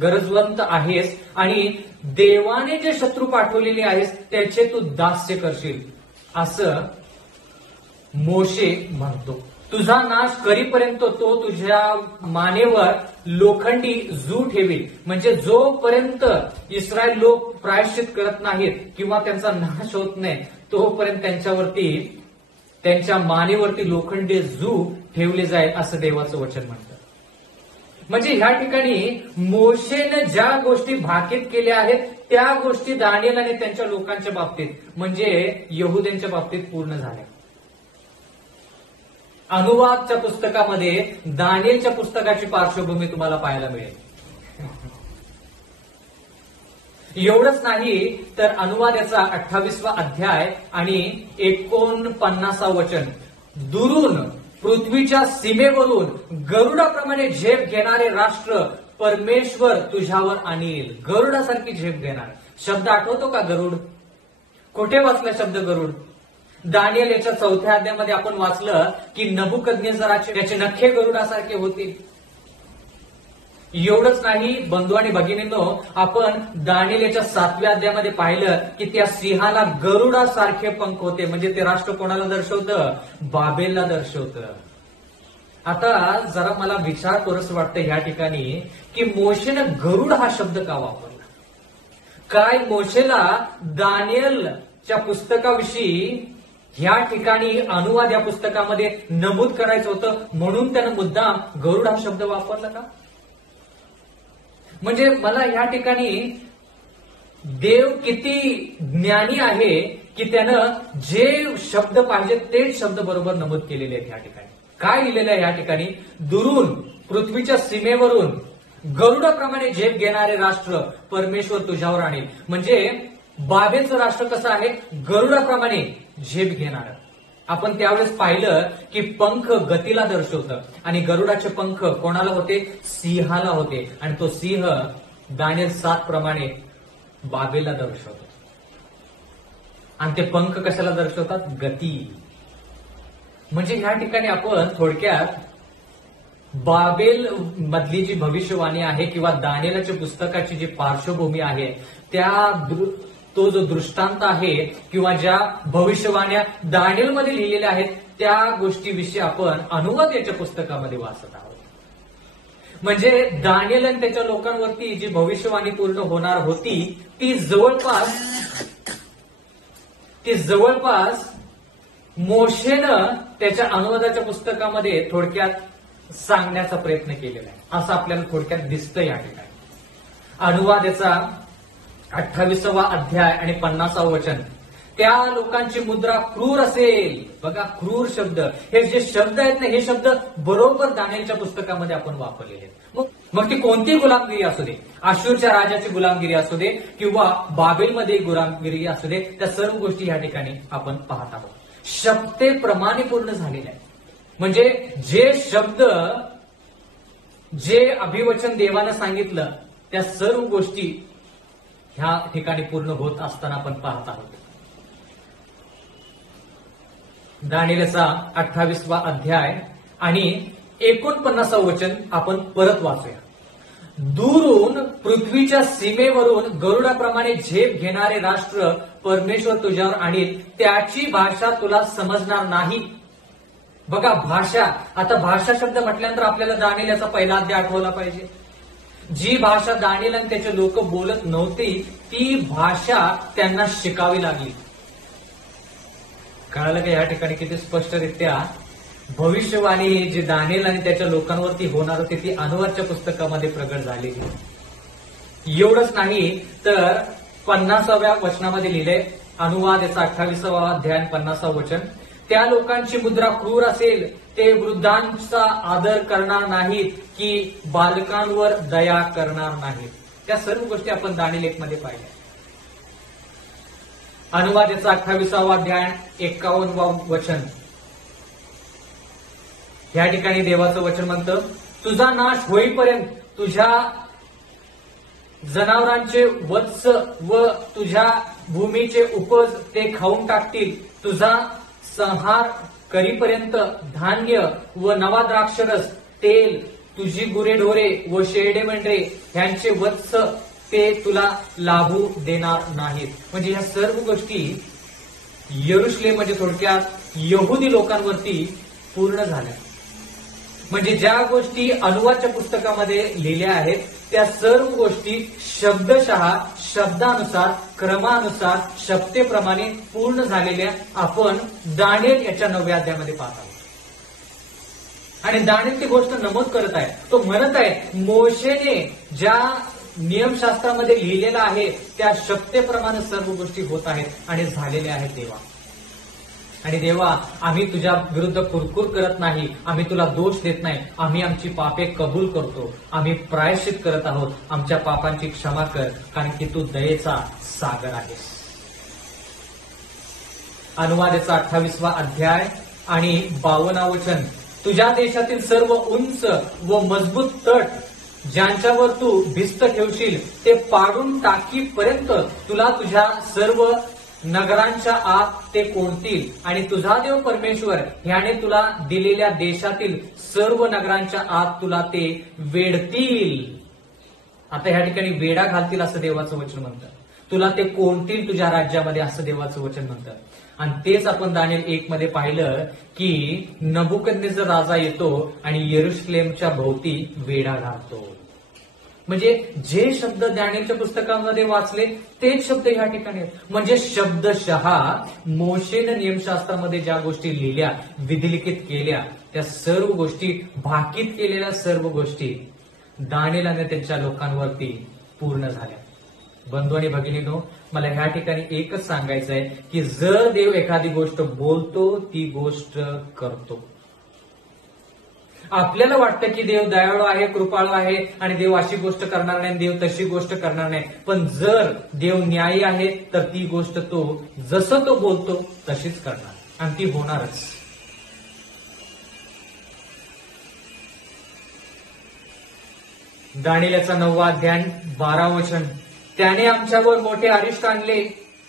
गरजवंत आहेस आणि देवाने जे शत्रू पाठवलेले आहेस त्याचे तू दास्य करशील, असं मोशे म्हणतो. तुझा नाश करीपर्यंत तो तुझ्या मानेवर लोखंडी जू ठेवील. म्हणजे जोपर्यंत इस्रायल लोक प्रायश्चित करत नाहीत किंवा त्यांचा नाश होत नाही तोपर्यंत त्यांच्यावरती, त्यांच्या मानेवरती लोखंडी जू ठेवले जाईल असं देवाचं वचन म्हणतं. म्हणजे ह्या ठिकाणी मोशेने ज्या गोष्टी भाकीत केल्या आहेत त्या गोष्टी दानिएल आणि त्यांच्या लोकांच्या बाबतीत म्हणजे यहुद्यांच्या बाबतीत पूर्ण झाल्या. अनुवादच्या पुस्तकामध्ये दानिएलच्या पुस्तकाची पार्श्वभूमी तुम्हाला पाहायला मिळेल. एवढंच नाही तर अनुवाद याचा 28वा अध्याय आणि 49 वचन, दुरून पृथ्वीच्या सीमेवरून गरुडाप्रमाणे झेप घेणारे राष्ट्र परमेश्वर तुझ्यावर आणील. गरुडासारखी झेप घेणार. शब्द आठवतो का गरुड? कुठे वाचला शब्द गरुड? दानिएल याच्या 4थ्या अध्यायामध्ये आपण वाचलं की नबुकदनेझराचे त्याचे नखे गरुडासारखे होतील. एवढंच नाही बंधू आणि भगिनींनो, आपण दानिएल याच्या 7व्या अध्यायामध्ये पाहिलं की त्या सिंहाला गरुडासारखे पंख होते. म्हणजे ते राष्ट्र कोणाला दर्शवतं? बाबेलला दर्शवतं. आता जरा मला विचार करूच वाटतं या ठिकाणी की मोशेनं गरुड हा शब्द का वापरला? काय मोशेला दानिएलच्या पुस्तकाविषयी या ठिकाणी अनुवाद या पुस्तकामध्ये नमूद करायचं होतं म्हणून त्यानं मुद्दाम गरुड हा शब्द वापरला का? म्हणजे मला या ठिकाणी देव किती ज्ञानी आहे की त्यानं जे शब्द पाहिजे तेच शब्द बरोबर नमूद केलेले आहेत. या ठिकाणी काय लिहिलेलं आहे? या ठिकाणी दुरून पृथ्वीच्या सीमेवरून गरुडाप्रमाणे झेप घेणारे राष्ट्र परमेश्वर तुझ्यावर आणेल. म्हणजे बाबेलचं राष्ट्र कसं आहे? गरुडाप्रमाणे झेप घेणार. आपण त्यावेळेस पाहिलं की पंख गतीला दर्शवतं आणि गरुडाचे पंख कोणाला होते? सिंहाला होते. आणि तो सिंह दानिएल 7 प्रमाणे बाबेलला दर्शवतो. आणि ते पंख कशाला दर्शवतात? गती. म्हणजे ह्या ठिकाणी आपण थोडक्यात बाबेल मधली जी भविष्यवाणी आहे किंवा दानिएलच्या पुस्तकाची जी पार्श्वभूमी आहे तो जो दृष्टांत आहे किंवा ज्या भविष्यवाण्या दानिएलमध्ये लिहिलेल्या आहेत त्या गोष्टीविषयी आपण अनुवाद याच्या पुस्तकामध्ये वाचत आहोत. म्हणजे दानिएल आणि त्याच्या लोकांवरती जी भविष्यवाणी पूर्ण होणार होती ती जवळपास मोशेनं त्याच्या अनुवादाच्या पुस्तकामध्ये थोडक्यात सांगण्याचा प्रयत्न केलेला आहे असं आपल्याला थोडक्यात दिसतं या ठिकाणी. अनुवाद याचा 28वा अध्याय आणि 50वा वचन. त्या लोकांची मुद्रा क्रूर असेल. बघा, क्रूर शब्द, हे जे शब्द आहेत ना हे शब्द बरोबर दानिएलच्या पुस्तकामध्ये आपण वापरलेले आहेत. मग ती कोणतीही गुलामगिरी असू दे, आशूरच्या राजाची गुलामगिरी असू दे किंवा बाबेलमध्ये गुलामगिरी असू दे, त्या सर्व गोष्टी या ठिकाणी आपण पाहत आहोत. शब्देप्रमाणे पूर्ण झालेले आहेत. म्हणजे जे शब्द, जे अभिवचन देवानं सांगितलं त्या सर्व गोष्टी ह्या ठिकाणी पूर्ण होत असताना आपण पाहत आहोत. दानिएलचा 28वा अध्याय आणि 49वा वचन आपण परत वाचूया. दूरून पृथ्वीच्या सीमेवरून गरुडाप्रमाणे झेप घेणारे राष्ट्र परमेश्वर तुझ्यावर आणील. त्याची भाषा तुला समजणार नाही. बघा, भाषा. आता भाषा शब्द म्हटल्यानंतर आपल्याला दानिएल याचा पहिला अध्याय आठवला पाहिजे. जी भाषा दानिएल आणि त्याचे लोक बोलत नव्हती ती भाषा त्यांना शिकावी लागली. कळालं का या ठिकाणी किती स्पष्टरित्या भविष्यवाणी जी दानिएल आणि त्याच्या लोकांवरती होणार होती ती अनुवादच्या पुस्तकामध्ये प्रगट झालेली. एवढंच नाही तर 50व्या वचनामध्ये लिहिलंय, अनुवाद याचा 28वा अध्याय 50वा वचन. त्या लोकांची मुद्रा क्रूर असेल. ते वृद्धांचा आदर करणार नाहीत की बालकांवर दया करणार नाहीत. त्या सर्व गोष्टी आपण दानिएल 1 मध्ये पाहिल्या. अनुवाद याचा 28वा अध्याय 51वा वचन. या ठिकाणी देवाचं वचन म्हणतं, तुझा नाश होईपर्यंत तुझ्या जनावरांचे वत्स व तुझ्या भूमीचे उपज ते खाऊन टाकतील. तुझा संहार करीपर्यंत धान्य व नवा द्राक्षरस, तेल, तुझी गुरेढोरे व शेरडे मेंढरे ह्यांचे वत्स ते तुला लाभू देणार नाहीत. म्हणजे ह्या सर्व गोष्टी यरुशलेम म्हणजे थोडक्यात यहुदी लोकांवरती पूर्ण झाल्या. म्हणजे ज्या गोष्टी अनुवादच्या पुस्तकामध्ये लिहिल्या आहेत त्या सर्व गोष्टी शब्दशः, शब्दानुसार, क्रमानुसार, शब्देप्रमाणे पूर्ण झालेल्या आपण दानिएल याच्या 9व्या अध्यायामध्ये पाहत आहोत. आणि दानिएल ती गोष्ट नमूद करत आहे. तो म्हणत आहे मोशेने ज्या नियमशास्त्रामध्ये लिहिलेलं आहे त्या शब्देप्रमाणे सर्व गोष्टी होत आहेत आणि झालेल्या आहेत देवा. आणि देवा, आम्ही तुझ्या विरुद्ध कुरकुर करत नाही, आम्ही तुला दोष देत नाही, आम्ही आमची पापे कबूल करतो, आम्ही प्रायश्चित करत आहोत. आमच्या पापांची क्षमा कर, कारण की तू दयेचा सागर आहेस. अनुवादाचा 28वा अध्याय आणि 52वा वचन. तुझ्या देशातील सर्व उंच व मजबूत तट ज्यांच्यावर तू भिस्त ठेवशील ते पाडून टाकीपर्यंत तुला तुझ्या सर्व नगरांच्या आत ते कोंडतील आणि तुझा देव परमेश्वर ह्याने तुला दिलेल्या देशातील सर्व नगरांच्या आत तुला ते वेढतील. आता ह्या ठिकाणी वेढा घालतील असं देवाचं वचन म्हणतं. तुला ते कोंडतील तुझ्या राज्यामध्ये असं देवाचं वचन म्हणतं. आणि तेच आपण दानिएल 1 मध्ये पाहिलं की नबुकदनेझर राजा येतो आणि यरुशलेमच्या भोवती वेढा घालतो. म्हणजे जे शब्द दानिएलच्या पुस्तकामध्ये वाचले तेच शब्द ह्या ठिकाणी आहेत. म्हणजे शब्दशः मोशेनं नियमशास्त्रामध्ये ज्या गोष्टी लिहिल्या, विधिलिखित केल्या, त्या सर्व गोष्टी, भाकीत केलेल्या सर्व गोष्टी दानिएलाने त्यांच्या लोकांवरती पूर्ण झाल्या. बंधू आणि भगिनीनो, मला ह्या ठिकाणी एकच सांगायचं आहे की जर देव एखादी गोष्ट बोलतो ती गोष्ट करतो. आपल्याला वाटतं की देव दयाळू आहे, कृपाळू आहे आणि देव अशी गोष्ट करणार नाही, देव तशी गोष्ट करणार नाही. पण जर देव न्यायी आहे तर ती गोष्ट तो जसं तो बोलतो तशीच करणार आणि ती होणारच. दानिएलचा 9वा अध्याय 12 वचन. त्याने आमच्यावर मोठे अरिष्ट आणले,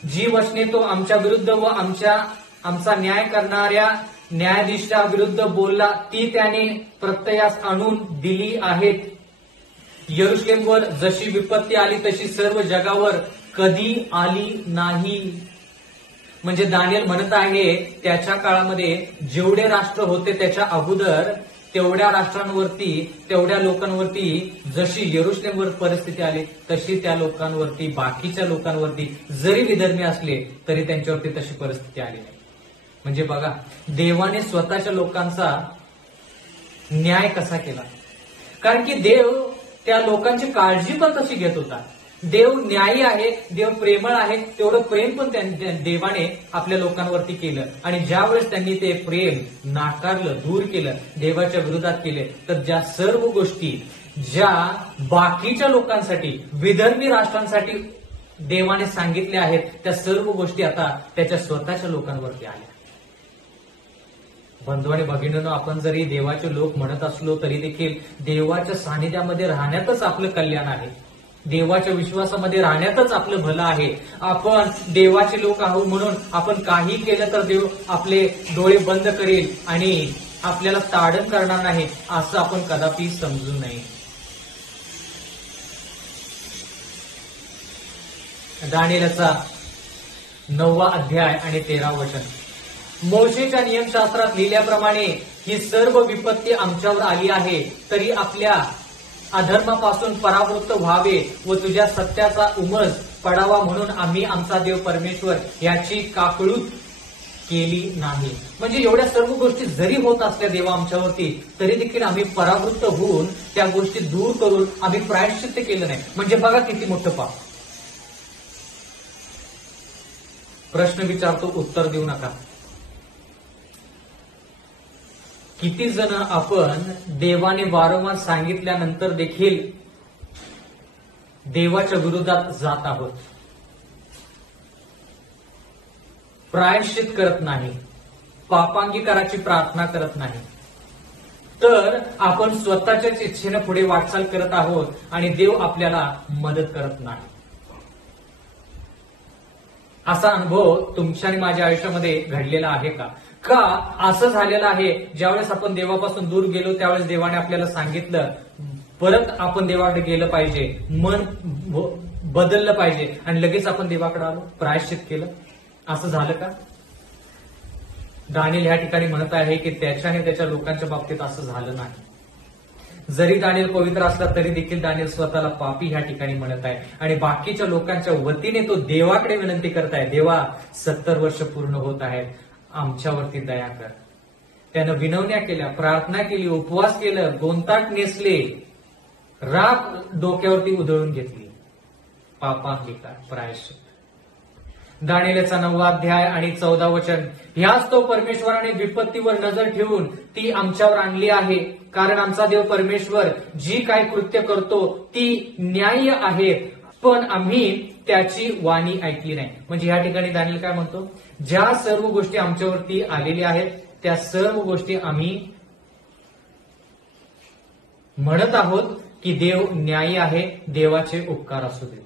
जी वचने तो आमच्या विरुद्ध व आमचा न्याय करणाऱ्या न्यायाधीशा विरुद्ध बोलला ती त्याने प्रत्ययास आणून दिली आहेत. यरुशलेमवर जशी विपत्ती आली तशी सर्व जगावर कधी आली नाही. म्हणजे दानिएल म्हणत आहे त्याच्या काळामध्ये जेवढे राष्ट्र होते त्याच्या अगोदर तेवढ्या राष्ट्रांवरती, तेवढ्या लोकांवरती जशी यरुशलेमवर परिस्थिती आली तशी त्या लोकांवरती, बाकीच्या लोकांवरती जरी विधर्मी असले तरी त्यांच्यावरती तशी परिस्थिती आली नाही. म्हणजे बघा देवाने स्वतःच्या लोकांचा न्याय कसा केला. कारण की देव त्या लोकांची काळजी पण तशी घेत होता. देव न्यायी आहे, देव प्रेमळ आहे, तेवढं प्रेम पण देवाने आपल्या लोकांवरती केलं. आणि ज्या वेळेस त्यांनी ते प्रेम नाकारलं, दूर केलं, देवाच्या विरोधात केले, तर ज्या सर्व गोष्टी ज्या बाकीच्या लोकांसाठी, विधर्मी राष्ट्रांसाठी देवाने सांगितल्या आहेत त्या सर्व गोष्टी आता त्याच्या स्वतःच्या लोकांवरती आल्या. बंधू आणि भगिनींनो, आपण जरी देवाचे लोक म्हणत असलो तरी देखील देवाच्या सानिध्यामध्ये राहण्यातच आपलं कल्याण आहे. देवाच्या विश्वासामध्ये राहण्यातच आपलं भलं आहे. आपण देवाचे लोक आहोत म्हणून आपण काही केलं तर देव आपले डोळे बंद करेल आणि आपल्याला ताडण करणार नाही असं आपण कदापि समजू नये. दानिएलचा 9वा अध्याय आणि 13 वचन. मोशेच्या नियमशास्त्रात लिहिल्याप्रमाणे ही सर्व विपत्ती आमच्यावर आली आहे, तरी आपल्या अधर्मापासून परावृत्त व्हावे व तुझ्या सत्याचा उमज पडावा म्हणून आम्ही आमचा देव परमेश्वर याची काकळूत केली नाही. म्हणजे एवढ्या सर्व गोष्टी जरी होत असल्या देवा आमच्यावरती तरी देखील आम्ही परावृत्त होऊन त्या गोष्टी दूर करून आम्ही प्रायश्चित्त केलं नाही. म्हणजे बघा किती मोठं पाप. प्रश्न विचारतो, उत्तर देऊ नका. किती जण आपण देवाने वारंवार सांगितल्यानंतर देखील देवाच्या विरोधात जात आहोत, प्रायश्चित करत नाही, पापांगीकाराची प्रार्थना करत नाही, तर आपण स्वतःच्याच इच्छेने पुढे वाटचाल करत आहोत आणि देव आपल्याला मदत करत नाही. असा अनुभव तुमच्या आणि माझ्या आयुष्यामध्ये घडलेला आहे का? का असं झालेलं आहे ज्यावेळेस आपण देवापासून दूर गेलो त्यावेळेस देवाने आपल्याला सांगितलं परत आपण देवाकडे गेलं पाहिजे, मन बदललं पाहिजे आणि लगेच आपण देवाकडे आलो, प्रायश्चित केलं. असं झालं का? दानिएल ह्या ठिकाणी म्हणत आहे की त्याच्याने त्याच्या लोकांच्या बाबतीत असं झालं नाही. जरी दानिएल पवित्र असला तरी देखील दानिएल स्वतःला पापी ह्या ठिकाणी म्हणत आहे आणि बाकीच्या लोकांच्या वतीने तो देवाकडे विनंती करत आहे, देवा 70 वर्ष पूर्ण होत आहेत, आमच्यावरती दया कर. त्यानं विनवण्या केल्या, प्रार्थना केली, उपवास केलं, गोंताट नेसले, राख डोक्यावरती उधळून घेतली. पापांगीकार, प्रायश्चित. दानिएलचा 9वा अध्याय आणि 14 वचन. ह्याच तो परमेश्वराने विपत्तीवर नजर ठेवून ती आमच्यावर आणली आहे, कारण आमचा देव परमेश्वर जी काय कृत्य करतो ती न्याय्य आहे, पण आम्ही त्याची वाणी ऐकली नाही. म्हणजे ह्या ठिकाणी दानिएल काय म्हणतो, ज्या सर्व गोष्टी आमच्यावरती आलेल्या आहेत त्या सर्व गोष्टी आम्ही म्हणत आहोत की देव न्यायी आहे, देवाचे उपकार असू देत,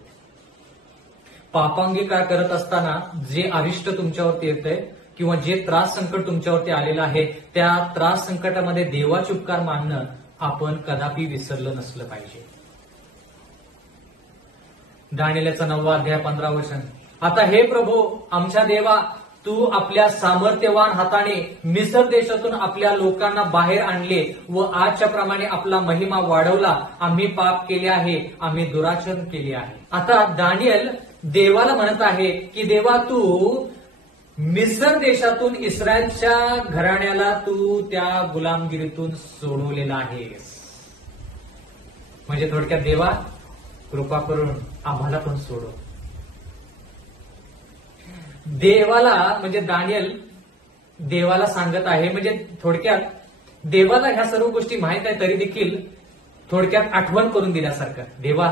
पापांगीकार करत असताना जे अरिष्ट तुमच्यावरती येतंय किंवा जे त्रास संकट तुमच्यावरती आलेलं आहे, त्या त्रास संकटामध्ये देवाचे उपकार मानणं आपण कदापि विसरलं नसलं पाहिजे. दानिएलचा 9वा अध्याय 15 वचन. आता हे प्रभू आमच्या देवा, तू आपल्या सामर्थ्यवान हाताने मिस्र देशातून आपल्या लोकांना बाहेर आणले व आजच्या प्रमाणे आपला महिमा वाढवला. आम्ही पाप केले आहे, आम्ही दुराचरण केले आहे. आता दानिएल देवाला म्हणत आहे की देवा, तू मिस्र देशातून इस्रायलच्या घराण्याला तू त्या गुलामगिरीतून सोडवलेला आहेस. म्हणजे थोडक्यात देवा, कृपा करून आम्हाला पण सोडव. देवाला म्हणजे दानिएल देवाला सांगत आहे, म्हणजे थोडक्यात देवाला ह्या सर्व गोष्टी माहित आहे तरी देखील थोडक्यात आठवण करून दिल्यासारखं. देवा,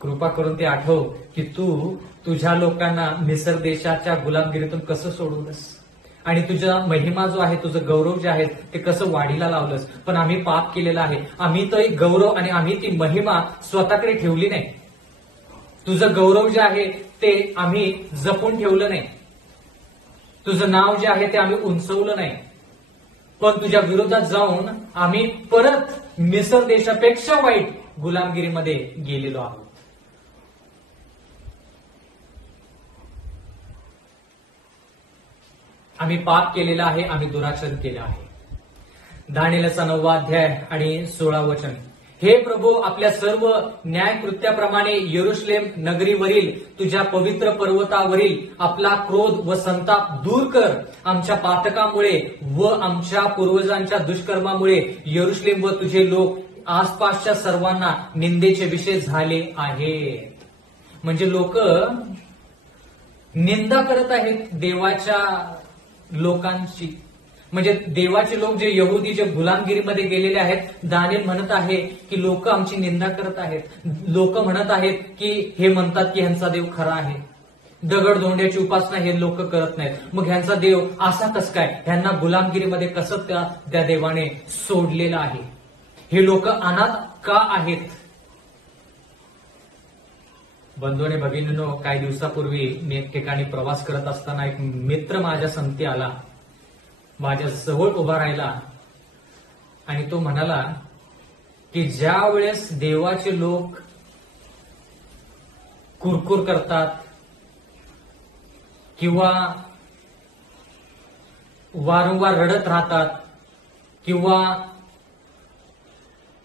कृपा करून ते आठव की तू तुझ्या लोकांना मिस्र देशाच्या गुलामगिरीतून कसं सोडवलंस आणि तुझा महिमा जो आहे, तुझं गौरव जे आहे ते कसं वाढीला लावलंस. पण आम्ही पाप केलेला आहे. आम्ही तो एक गौरव आणि आम्ही ती महिमा स्वतःकडे ठेवली नाही. तुझं गौरव जे आहे ते आम्ही जपून ठेवलं नाही. तुझं नाव जे आहे ते आम्ही उंचवलं नाही. पण तुझ्या विरोधात जाऊन आम्ही परत मिस्र देशापेक्षा वाईट गुलामगिरीमध्ये गेलेलो आहोत. आम्ही पाप केलेलं आहे, आम्ही दुराचरण केलं आहे. दानिएलचा 9वा अध्याय आणि 16 वचन. हे प्रभू, आपल्या सर्व न्यायकृत्याप्रमाणे यरूशलेम नगरीवरील तुझ्या पवित्र पर्वतावरील आपला क्रोध व संताप दूर कर. आमच्या पातकामुळे व आमच्या पूर्वजांच्या दुष्कर्मामुळे यरूशलेम व तुझे लोक आसपासच्या सर्वांना निंदेचे विषय झाले आहेत. म्हणजे लोक निंदा करत आहेत देवाच्या लोकांची. म्हणजे देवाचे लोक जे यहुदी जे गुलामगिरीमध्ये गेलेले आहेत, दानिएल म्हणत आहे की लोक आमची निंदा करत आहेत. लोक म्हणत आहेत की हे म्हणतात की ह्यांचा देव खरा आहे. दगड धोंड्याची उपासना हे लोक करत नाहीत. मग ह्यांचा देव असा कस काय, ह्यांना गुलामगिरीमध्ये कसं त्या देवाने सोडलेलं आहे. हे लोक अनाथ का आहेत. बंधूने भगिनींनो, काही दिवसापूर्वी मी एक ठिकाणी प्रवास करत असताना एक मित्र माझ्या संगती आला, माझ्या जवळ उभा राहिला आणि तो म्हणाला की ज्या वेळेस देवाचे लोक कुरकुर करतात किंवा वारंवार रडत राहतात किंवा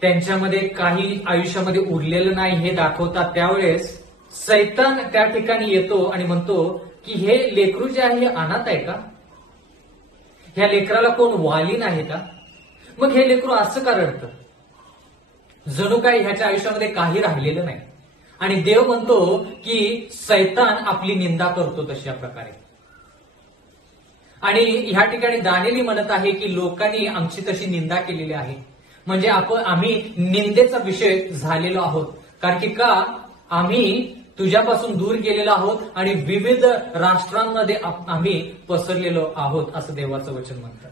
त्यांच्यामध्ये काही आयुष्यामध्ये उरलेलं नाही हे दाखवतात, त्यावेळेस सैतान त्या ठिकाणी येतो आणि म्हणतो की हे लेकरू जे आहे हे अनाथ आहे का, ह्या लेकराला कोण वालीन आहे का, मग हे लेकरू असं का रडतं. जणू काही ह्याच्या आयुष्यामध्ये काही राहिलेलं नाही. आणि देव म्हणतो की सैतान आपली निंदा करतो तशा प्रकारे. आणि ह्या ठिकाणी दानिएल म्हणत आहे की लोकांनी आमची तशी निंदा केलेली आहे. म्हणजे आम्ही निंदेचा विषय झालेलो आहोत. कारण की का, आम्ही तुझ्यापासून दूर गेलेलो आहोत आणि विविध राष्ट्रांमध्ये आम्ही पसरलेलो आहोत, असं देवाचं वचन म्हणतं.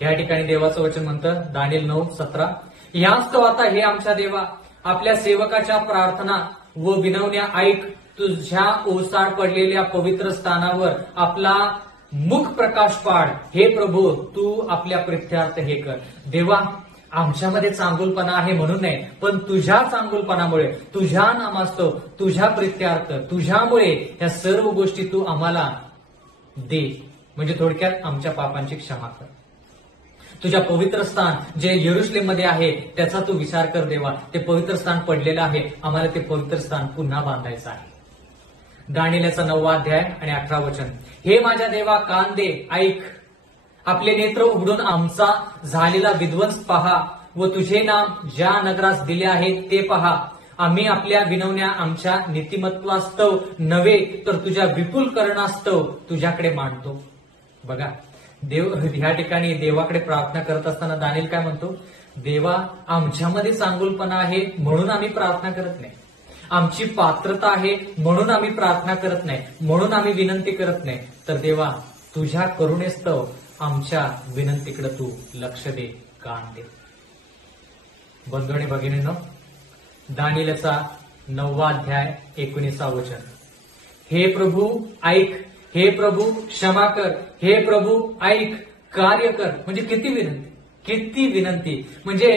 या ठिकाणी देवाचं वचन म्हणतं दानिएल 9:17. यास्तव आता हे आमच्या देवा, आपल्या सेवकाच्या प्रार्थना व विनवण्या ऐक. तुझ्या ओसाड पडलेल्या पवित्र स्थानावर आपला मुख प्रकाश पाड. हे प्रभू, तू आपल्या प्रित्यार्थ हे कर. देवा, आमच्यामध्ये चांगुलपणा आहे म्हणून नाही, पण तुझ्या चांगुलपणामुळे, तुझ्या नामास्तव, तुझ्या प्रित्यार्थ, तुझ्यामुळे या सर्व गोष्टी तू आम्हाला दे. म्हणजे थोडक्यात आमच्या पापांची क्षमा कर. तुझ्या पवित्र स्थान जे यरूशलेममध्ये आहे त्याचा तू विचार कर देवा. ते पवित्र स्थान पडलेलं आहे, आम्हाला ते पवित्र स्थान पुन्हा बांधायचं आहे. दानिएलचा 9वा अध्याय आणि 18 वचन. हे माझ्या देवा, कान दे, ऐक. आपले नेत्र उघडून आमचा झालेला विध्वंस पहा व तुझे नाम ज्या नगरास दिले आहे ते पहा. आम्ही आपल्या विनवण्या आमच्या नीतिमत्वास्तव नव्हे तर तुझ्या विपुल करणास्तव तुझ्याकडे मांडतो. बघा, देव ह्या ठिकाणी देवाकडे प्रार्थना करत असताना दानिएल काय म्हणतो, देवा, आमच्यामध्ये चांगुलपणा आहे म्हणून आम्ही प्रार्थना करत नाही. आमची पात्रता आहे म्हणून आम्ही प्रार्थना करत नाही, म्हणून आम्ही विनंती करत नाही. तर देवा, तुझ्या करुणेस्तव आमच्या विनंतीकडे तू लक्ष दे, कान दे. बंधू आणि भगिनींनो, दानिएलचा 9वा अध्याय 19वा वचन. हे प्रभू ऐक, हे प्रभू क्षमा कर, हे प्रभू ऐक, कार्य कर. म्हणजे किती विनंती, किती विनंती. म्हणजे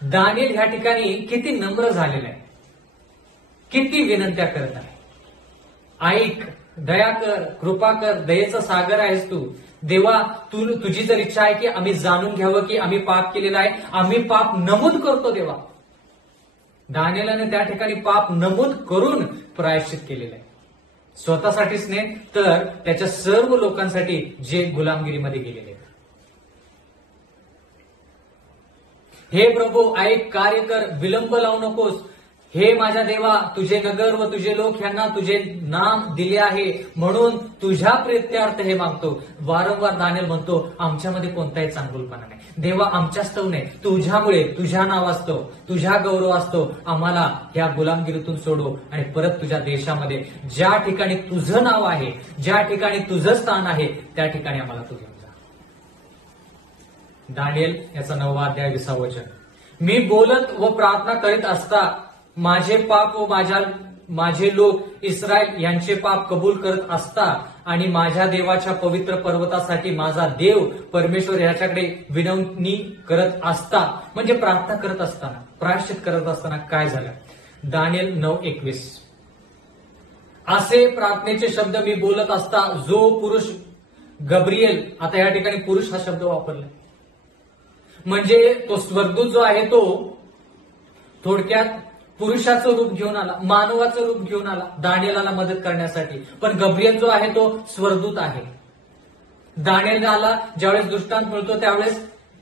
दानिएल ह्या ठिकाणी किती नम्र झालेला आहे, किती विनंत्या करत आहे. ऐक, दया कर, कृपा कर, दयेचा सागर आहेस तू. देवा, तुझी जर इच्छा आहे की आम्ही जाणून घ्यावं की आम्ही पाप केलेला आहे, आम्ही पाप नमूद करतो देवा. दानिएलाने त्या ठिकाणी पाप नमूद करून प्रायश्चित केलेलं आहे. स्वतःसाठीच नाही तर त्याच्या सर्व लोकांसाठी जे गुलामगिरीमध्ये गेलेले आहेत. हे प्रभू ऐक, कार्य कर, विलंब लावू नकोस. हे माझ्या देवा, तुझे नगर व तुझे लोक यांना तुझे नाम दिले आहे म्हणून तुझ्या प्रीत्यर्थ हे मागतो. वारंवार दानिएल म्हणतो, आमच्यामध्ये कोणताही चांगुलपणा नाही देवा, आमच्यास्तव नाही, तुझ्यामुळे, तुझ्या नावास्तव, तुझ्या गौरवास्तव आम्हाला या गुलामगिरीतून सोडव आणि परत तुझ्या देशामध्ये ज्या ठिकाणी तुझं नाव आहे, ज्या ठिकाणी तुझं स्थान आहे, त्या ठिकाणी आम्हाला तू घेऊन जा. दानिएल याचा 9वा अध्याय 20वा वचन. मी बोलत व प्रार्थना करीत असता माझे पाप व माझे लोक इस्रायल यांचे पाप कबूल करत असता आणि माझ्या देवाच्या पवित्र पर्वतासाठी माझा देव परमेश्वर याच्याकडे विनवणी करत असता, म्हणजे प्रार्थना करत असताना, प्रायश्चित करत असताना काय झालं. दानिएल 9:21. असे प्रार्थनेचे शब्द मी बोलत असता जो पुरुष गब्रिएल, आता या ठिकाणी पुरुष हा शब्द वापरला, म्हणजे तो स्वर्गदूत जो आहे तो थोडक्यात पुरुषाचं रूप घेऊन आला, मानवाचं रूप घेऊन आला दानिएलाला मदत करण्यासाठी. पण गब्रिएल जो आहे तो स्वर्गदूत आहे. दानिएलाला ज्यावेळेस दृष्टांत मिळतो त्यावेळेस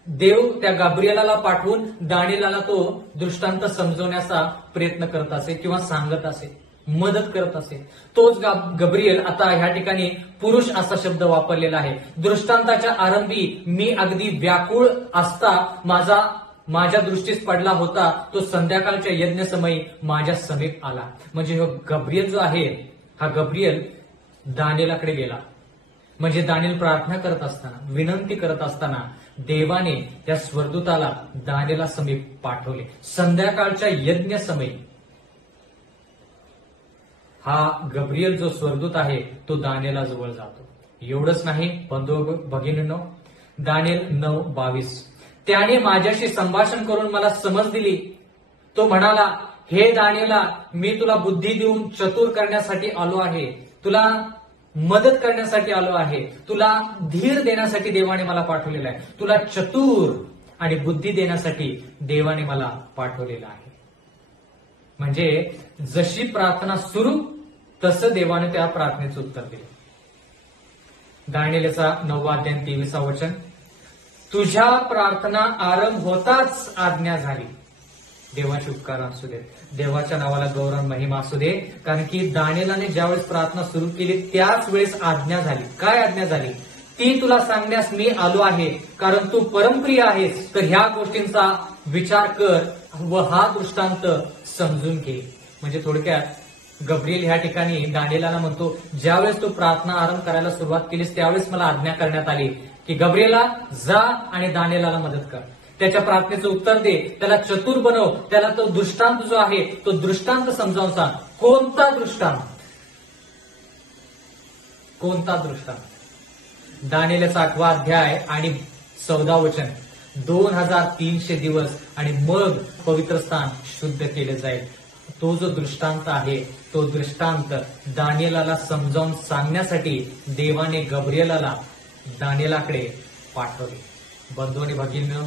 देव त्या गब्रिएलाला पाठवून दानिएलाला तो दृष्टांत समजवण्याचा प्रयत्न करत असे किंवा सांगत असे, मदत करत असे. तोच गब्रिएल आता ह्या ठिकाणी पुरुष असा शब्द वापरलेला आहे. दृष्टांताच्या आरंभी मी अगदी व्याकुळ असता माझ्या दृष्टीस पडला होता, तो संध्याकाळच्या यज्ञसमयी माझ्या समीप आला. म्हणजे गब्रिएल जो आहे, हा गब्रिएल दानिएलाकडे गेला. म्हणजे दानिएल प्रार्थना करत असताना, विनंती करत असताना देवाने त्या स्वर्गदूताला दानिएला समीप पाठवले. संध्याकाळच्या यज्ञसमयी हा गब्रिएल जो स्वर्गदूत आहे तो दानिएला जवळ जातो. एवढंच नाही बंधू भगिनींनो, दानिएल 9:22. त्याने माझ्याशी संभाषण करून मला समज दिली. तो म्हणाला, हे दानिएला, मी तुला बुद्धी देऊन चतुर करण्यासाठी आलो आहे, तुला मदत करण्यासाठी आलो आहे, तुला धीर देण्यासाठी देवाने मला पाठवलेला आहे, तुला चतुर आणि बुद्धी देण्यासाठी देवाने मला पाठवलेला आहे. म्हणजे जशी प्रार्थना सुरू तसं देवाने त्या प्रार्थनेचं उत्तर दिले. दानिएलचा 9वा अध्याय 23वा वचन. तुझ्या प्रार्थना आरंभ होताच आज्ञा झाली. देवाचे उपकार असू दे, देवाच्या नावाला गौरव महिमा असू दे. कारण की दानिएलाने ज्यावेळेस प्रार्थना सुरू केली त्याच वेळेस आज्ञा झाली. काय आज्ञा झाली? ती तुला सांगण्यास मी आलो आहे, कारण तू परमप्रिय आहेस. तर ह्या गोष्टींचा विचार कर व हा दृष्टांत समजून घे. म्हणजे थोडक्यात गब्रिएल ह्या ठिकाणी दानिएलाला म्हणतो, ज्यावेळेस तू प्रार्थना आरंभ करायला सुरुवात केलीस त्यावेळेस मला आज्ञा करण्यात आली की गब्रिएला जा आणि दानिएलाला मदत कर, त्याच्या प्रार्थनेचं उत्तर दे, त्याला चतुर बनव, त्याला तो दृष्टांत जो आहे तो दृष्टांत समजावून सांग. कोणता दृष्टांत? कोणता दृष्टांत? दानिएलचा 8वा अध्याय आणि 14वा वचन. 2300 दिवस आणि मग पवित्र स्थान शुद्ध केले जाईल. तो जो दृष्टांत आहे तो दृष्टांत दानिएलाला समजावून सांगण्यासाठी देवाने गब्रिएलाला दानिएलाकडे पाठवले. बंधू आणि भगिनींनो,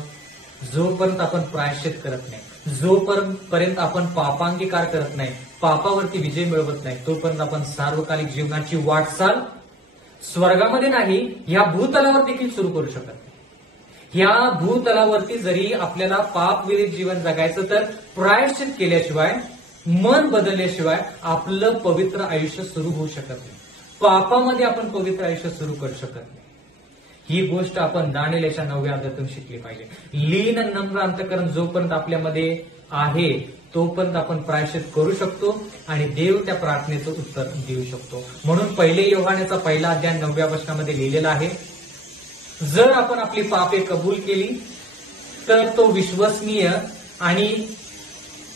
जोपर्यंत आपण प्रायश्चित करत नाही, जोपर्यंत आपण पापांगीकार करत नाही, पापावरती विजय मिळवत नाही, तोपर्यंत आपण सार्वकालिक जीवनाची वाटचाल स्वर्गामध्ये नाही, या भूतलावर देखील सुरू करू शकत नाही. या भूतलावरती जरी आपल्याला पापविरहित जीवन जगायचं तर प्रायश्चित केल्याशिवाय, मन बदलल्याशिवाय आपलं पवित्र आयुष्य सुरू होऊ शकत नाही. पापामध्ये आपण पवित्र आयुष्य सुरू करू शकत नाही. ही गोष्ट आपण दानिएलच्या 9व्या अध्यायातून शिकली पाहिजे. लीन नम्र अंतःकरण जोपर्यंत आपल्यामध्ये आहे तोपर्यंत आपण प्रायश्चित करू शकतो आणि देव त्या प्रार्थनेचं उत्तर देऊ शकतो. म्हणून 1 योहानेचा 1 अध्याय 9व्या वचनामध्ये लिहिलेला आहे, जर आपण आपली पापे कबूल केली तर तो विश्वसनीय आणि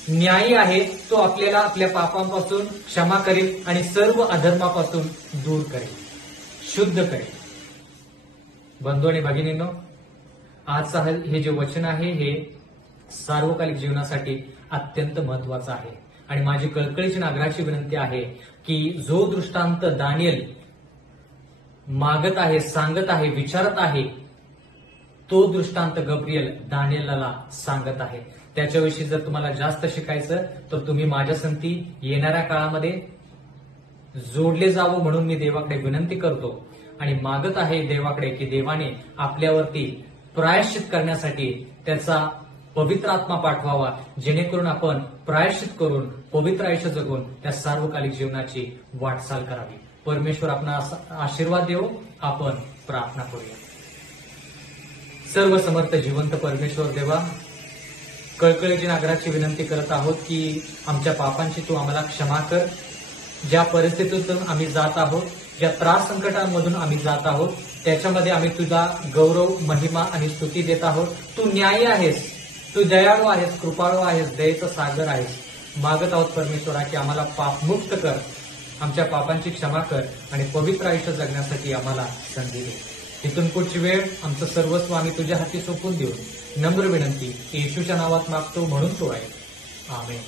न्यायी आहे, तो आपल्याला आपल्या पापांपासून क्षमा करेल आणि सर्व अधर्मापासून दूर करेल, शुद्ध करेल. बंधू आणि भगिनींनो, आजचं हे जे वचन आहे हे सार्वकालिक जीवनासाठी अत्यंत महत्वाचं आहे. आणि माझी कळकळीची नागराची विनंती आहे की जो दृष्टांत दानियल मागत आहे, सांगत आहे, विचारत आहे, तो दृष्टांत गब्रियल दानियलला सांगत आहे. त्याच्याविषयी जर तुम्हाला जास्त शिकायचं तर तुम्ही माझ्या संगती येणाऱ्या काळामध्ये जोडले जावं म्हणून मी देवाकडे विनंती करतो आणि मागत आहे देवाकडे की देवाने आपल्यावरती प्रायश्चित करण्यासाठी त्याचा पवित्र आत्मा पाठवावा, जेणेकरून आपण प्रायश्चित करून पवित्र आयुष्य जगून त्या सार्वकालिक जीवनाची वाटचाल करावी. परमेश्वर आपणास आशीर्वाद देवो. आपण प्रार्थना करूया. सर्व समर्थ जिवंत परमेश्वर देवा, कळकळीची नागराची विनंती करत आहोत की आमच्या पापांची तू आम्हाला क्षमा कर. ज्या परिस्थितीतून आम्ही जात आहोत, ज्या त्रास संकटांमधून आम्ही जात आहोत, त्याच्यामध्ये आम्ही तुझा गौरव, महिमा आणि स्तुती देत आहोत. तू न्यायी आहेस, तू दयाळू आहेस, कृपाळू आहेस, दयेचा सागर आहेस. मागत आहोत परमेश्वरा की आम्हाला पापमुक्त कर, आमच्या पापांची क्षमा कर आणि पवित्र आयुष्य जगण्यासाठी आम्हाला संधी दे. तिथून पुढची वेळ आमचं सर्वस्व आम्ही तुझ्या हाती सोपवून देऊन नम्र विनंती येशूच्या नावात मागतो, म्हणून तो आहे. आमेन.